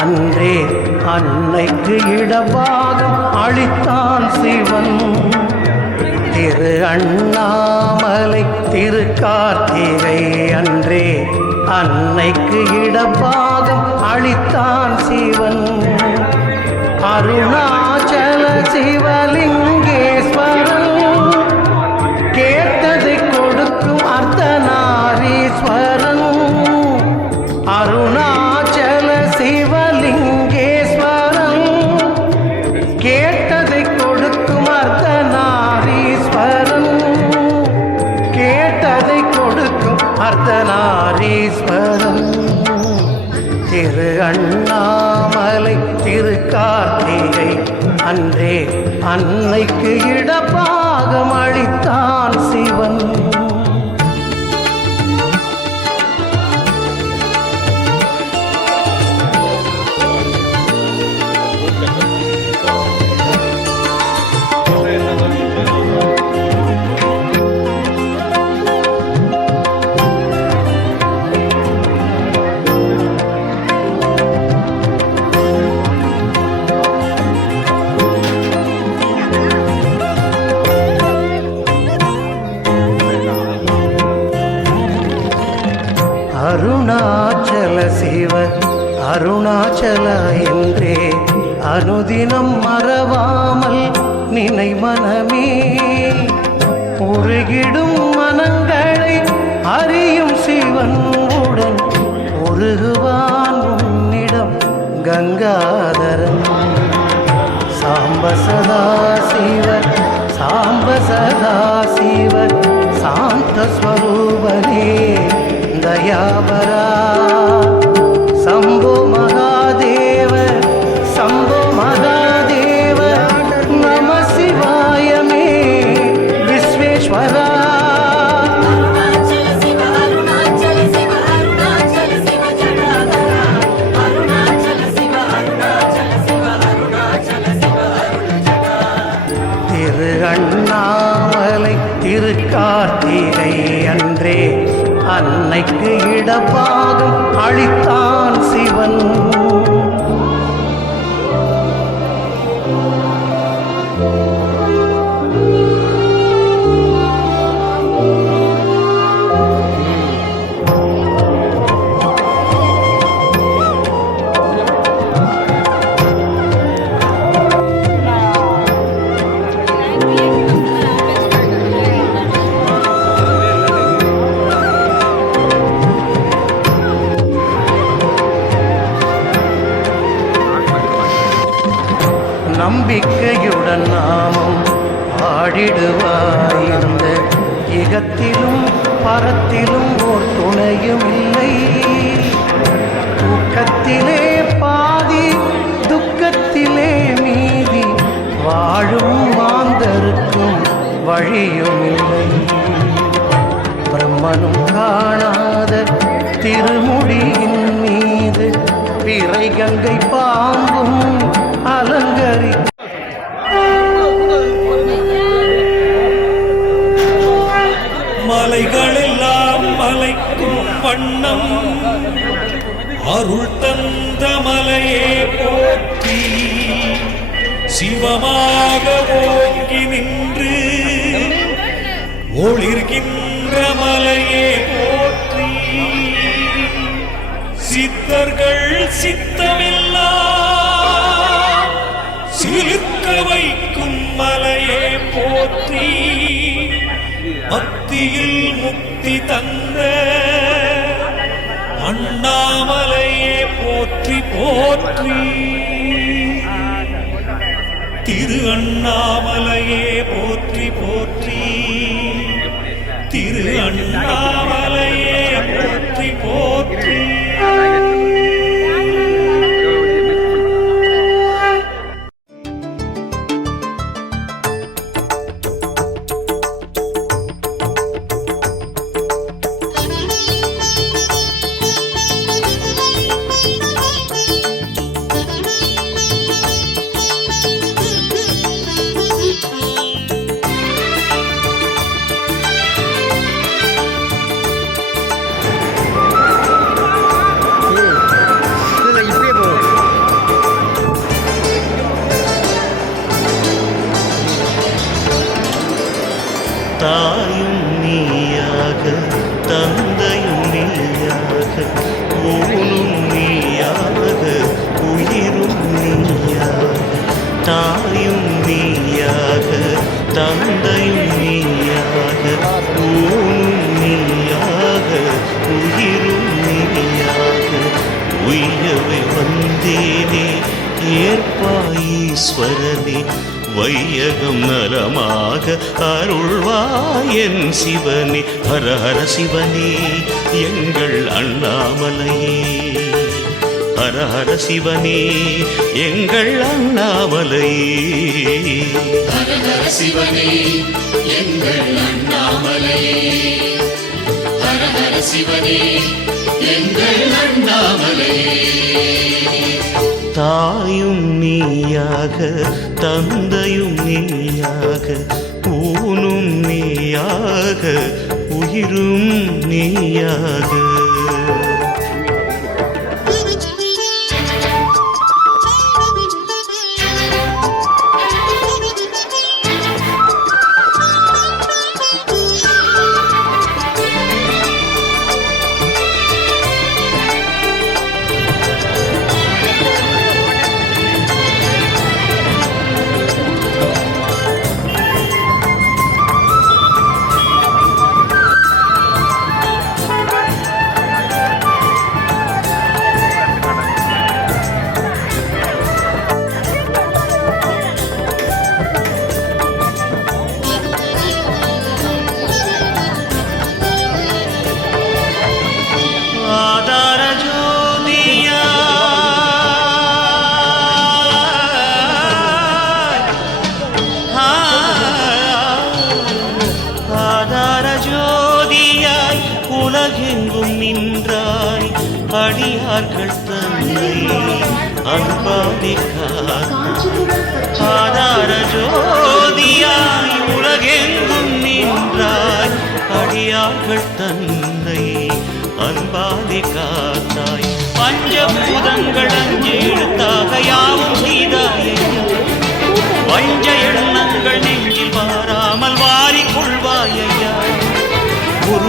அன்றே அன்னைக்கு இடபாகம் அளித்தான் சிவன். திரு அண்ணாமலை திரு கார்த்திகை அன்றே அன்னைக்கு இடபாகம் அளித்தான் சிவன். அருணாச்சல சிவலிங்கேஸ்வரன் திரு அண்ணாமலை திரு கார்த்திகை அன்றே அன்னைக்கு இடப்பாகம் அளித்தான் நினை மனமே உருகிடும் மனங்களை அறியும் சிவன் உடன் உருகுவான் உன்னிடம் கங்காதரன் சாம்பசதா சிவன் சாம்பசதா சிவன் சதா சிவ சாந்த ஸ்வரூபனே தயாபரா அன்னைக்கு இடபாகம் அளித்தான் சிவன். வாழும் மாந்தருக்கும் வழியும் இல்லை. பிரம்மனும் காணாத திருமுடியின் மீது பிறை கங்கை பாம்பும் அலங்கரி மலைகளெல்லாம் மலைக்கும் வண்ணம். அருள் தந்த மலையே போற்றி. சிவமாக ஓங்கி நின்று ஒளிர்கின்ற மலையே போற்றி. சித்தர்கள் சித்தமில்லா சிலுக்க வைக்கும் மலையே போற்றி. பக்தியில் முக்தி தந்த அண்ணாமலையே போற்றி போற்றி. அண்ணாமலையே போற்றி போற்றி. திரு அண்ணாமலையே நீயாக ஊனும் நீயாக உயிரும் நீயாக உய்யவை வந்தேனே ஏற்பாயீஸ்வரனே வையகம் நலமாக அருள்வாயன் சிவனே ஹர ஹர சிவனே எங்கள் அண்ணாமலையே. ஹர ஹர சிவனே எங்கள் அண்ணாமலையே ஹர ஹர சிவனே எங்கள் அண்ணாமலையே ஹர ஹர சிவனே எங்கள் அண்ணாமலையே தாயும் நீயாக தந்தையும் நீயாக ஊனும் நீயாக உயிரும் நீயாக. அடியார்கள் தன்னை அன்பாதிக்கார் ஆதார ஜோதியாய் உலகெங்கும் நின்றாய். அடியார்கள் தன்னை அன்பாதி காத்தாய் பஞ்சபூதங்கள் அஞ்சு எழுத்தாக யாவும் செய்தாய். வஞ்ச எண்ணங்கள்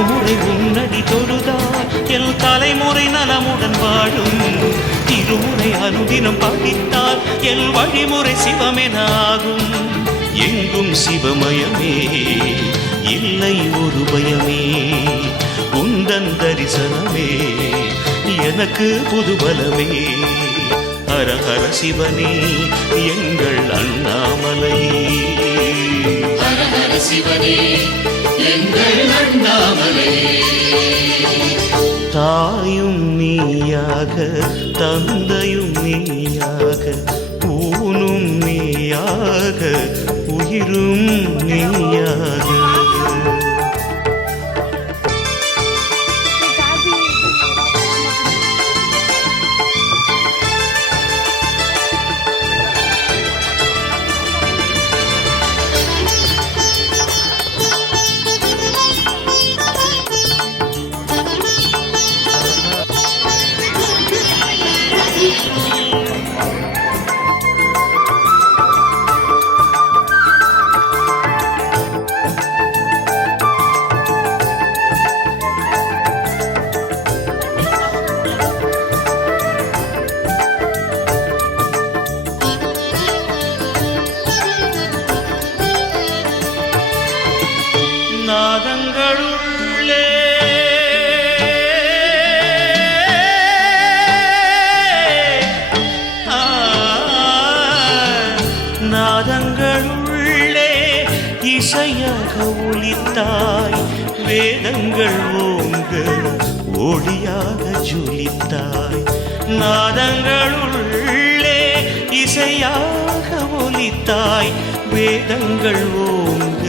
முறை உன்னடி தொழுதால் எல் தலைமுறை நலமுடன் வாழும். இருமுறை அனுதினம் படித்தால் எல் வழிமுறை சிவமெனாகும் எங்கும் சிவமயமே இல்லை ஒரு பயமே. உந்தன் தரிசனமே எனக்கு புதுபலமே. ஹர ஹர சிவனே எங்கள் அண்ணாமலையே சிவனே எங்கள் அண்ணாமலையே தாயும் நீயாக தந்தையும் நீயாக ஊனும் நீயாக உயிரும் நீயாக. ஒலித்தாய் வேதங்கள் ஓங்க ஒளியாக ஜொலித்தாய். நாதங்களுள்ளே இசையாக ஒலித்தாய் வேதங்கள் ஓங்க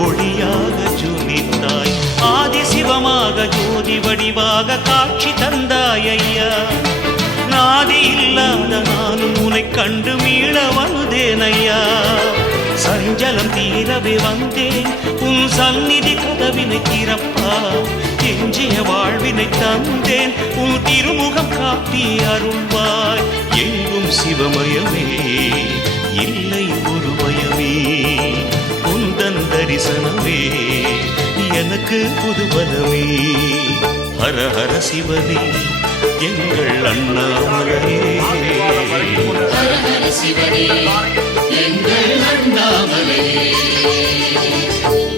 ஒளியாக ஜொலித்தாய். ஆதிசிவமாக ஜோதி வடிவாக காட்சி தந்தாய் ஐயா. நாதி இல்லாத நானும் உனை கண்டு மீள வந்தேன் அஞ்சலம் தீரவே வந்தேன். உன் சந்நிதி கதவினை திறப்பா. எஞ்சிய வாழ்வினை தந்தேன். உன் திருமுகம் காட்டி அருள்வாய். எங்கும் சிவமயமே இல்லை ஒரு பயமே குந்தன் தரிசனமே எனக்கு புதுபலமே ஹர ஹர சிவனே. எங்கள் அண்ணாமலையே ஹர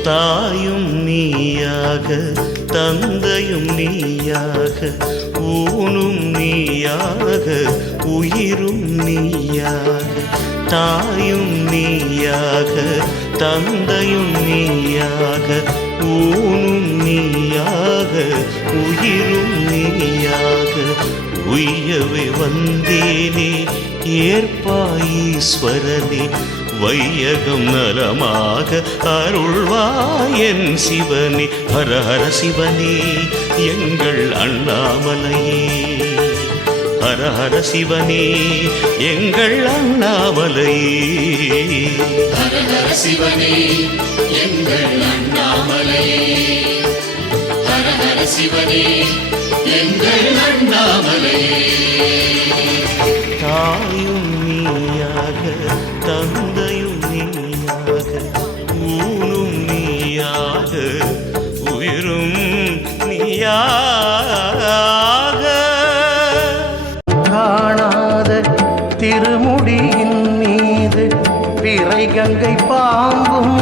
தாயும் நீயாக தந்தையும் நீயாக ஊனும் நீயாக உயிரும் நீயாக தாயும் நீயாக தந்தையும் நீயாக ஊனும் நீயாக உயிரும் நீயாக உய்யவே வந்தேனே ஏற்பாயீஸ்வரனே வையகம் நலமாக அருள்வாயன் சிவனே ஹர ஹர சிவனே எங்கள் அண்ணாமலையே. ஹர சிவனே எங்கள் அண்ணாமலையே சிவனே எங்கள் அண்ணாமலையே சிவனே எங்கள் அண்ணாமலையே தாயும் நீயாக தந்தையும் நீயாக ஊனும் நீயாக உயிரும் நீயாக தாங்கும்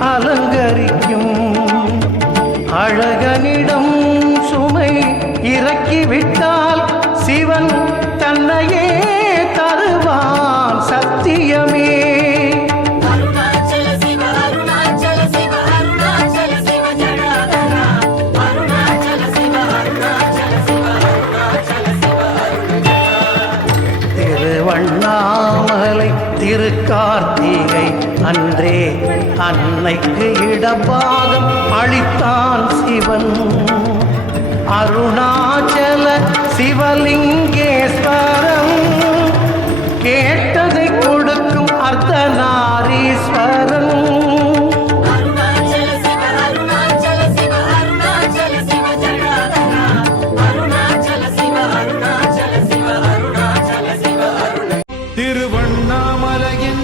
அலங்கரிக்கும். அழகனிடம் சுமை இறக்கிவிட்டால் சிவன் அன்னைக்கு இடபாகம் அளித்தான் சிவன். அருணாச்சல சிவலிங்கேஸ்வரம் கேட்டதை கொடுக்கும் அர்த்தநாரீஸ்வரன். திருவண்ணாமலையின்